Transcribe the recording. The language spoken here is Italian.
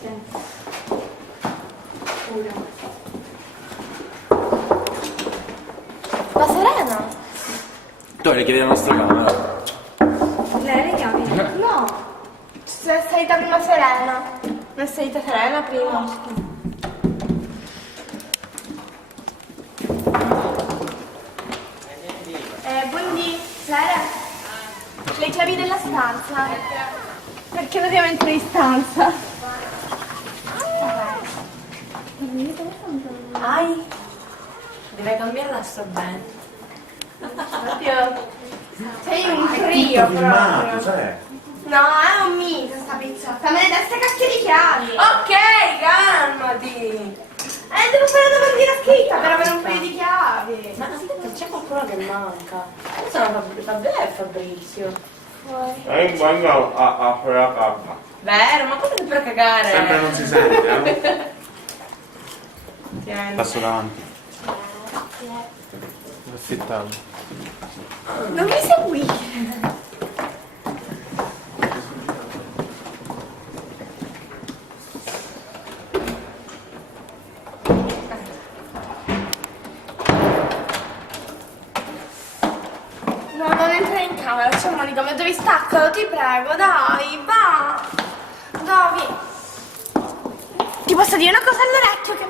Senti. Pure. Ma Serena? Tu le chiedi la nostra camera. Lei le chiavi? No. C'è salita prima Serena. Non è salita Serena prima. Buondì, Sera. Le chiavi della stanza? Perché dobbiamo entrare in stanza? Ai. Deve cambiarla, sta bene. Proprio. Sei un trio proprio. sai? No, è un mito sta pizzotta. Me ne dai ste cacchio di chiavi. Ok, calmati. Devo fare una domandina scritta per avere un paio di chiavi. Ma aspetta, c'è qualcuno che manca. Sono Fabrizio. Vengo a fare la cacca. Vero, ma come per cagare? Sempre non si sente, eh? Tieni. Passo davanti. Affittavo. Non mi seguire. No, non entrare in camera, c'è un manicomio, devi staccalo, ti prego, dai, va. Dai, vieni. Ti posso dire una cosa all'orecchio che